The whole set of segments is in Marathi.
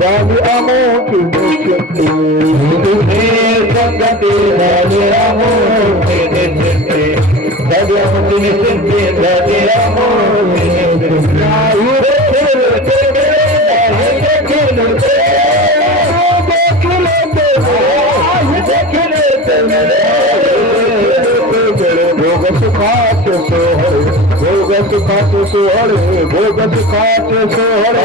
झाली अमोठी निश्चिती तुझे संगती झाली अमोठी निश्चिती झाली अमोठी निश्चिती झाली अमोठी निश्चिती नाही रे खेळते नाही रे खेळते भोग सुखाचे सोहळे भोग सुखाचे सोहळे भोग सुखाचे सोहळे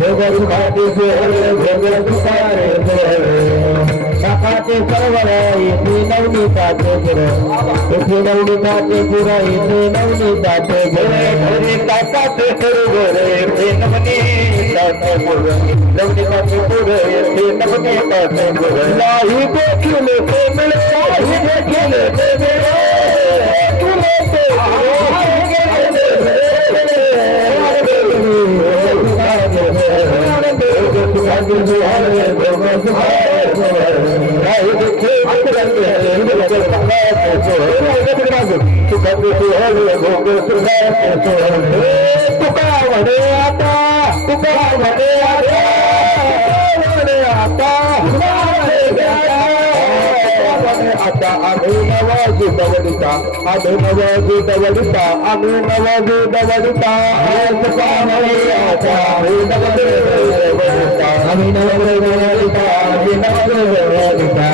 भोग सुखाचे सोहळे भोग सुखाचे सोहळे सखाचे सरवळ इथे नवनीताचे गुर इथे नवनीताचे गुर इथे नवनीताचे गुर घरी काकाचे सरोवर इथे नवनीताचे गुर नवनीताचे गुर इथे नवनीताचे गुर नाही देखील ते मिळे नाही देखील ते मिळे तुले ते आता अभिनवाजी दवडिता अभिनवाजी दवडिता अभिनवाजी दवडिता अभिनवाजी दवडिता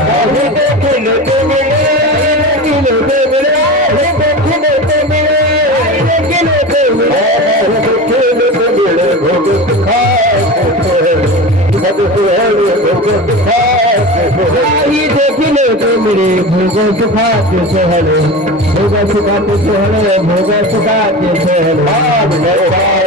मेरे भोग सुखाचे सोहळे भोग सुखाचे सोहळे भोग सुखाचे सोहळे